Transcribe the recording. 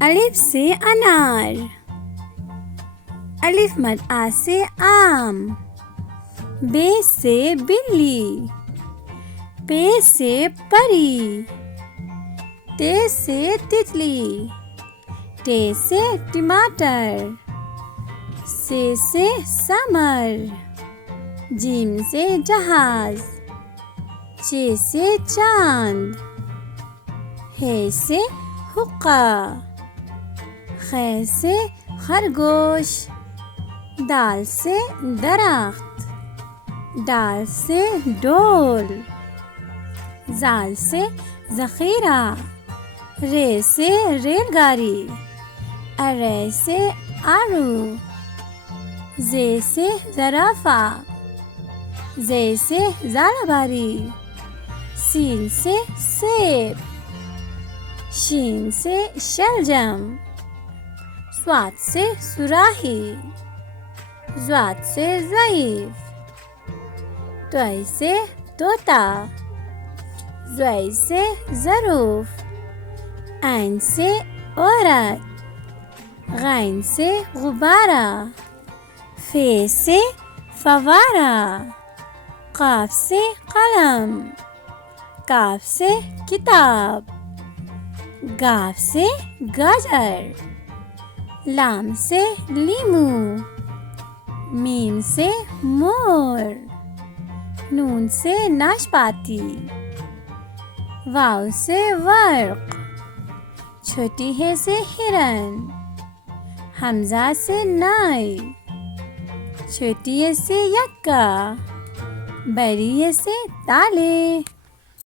الف سے انار، الف مد آ سے آم، بے سے بلی، پے سے پری، تے سے تتلی، ٹے سے ٹماٹر، سے سمر، جیم سے جہاز، چے سے چاند، ہے سے حقہ، خے سے خرگوش، دال سے درخت، ڈال سے ڈول، زال سے ذخیرہ، رے سے ریل گاڑی، ارے سے آڑو، زے سے زرافہ، زے سے زالہ باری، سین سے سیب، شین سے شلجم، صاد سے صراحی، ضاد سے ضعیف، طے سے طوطا، ضئی سے ظروف، عین سے عورت، غین سے غبارہ، فے سے فوارہ، قاف سے قلم، کاف سے کتاب، گاف سے گاجر، لام سے لیمو، میم سے مور، نون سے ناشپاتی، واو سے ورق، چھوٹی ہے سے ہرن، حمزہ سے نائی، چھوٹی ہے سے یکا، بڑی ہے سے تالے۔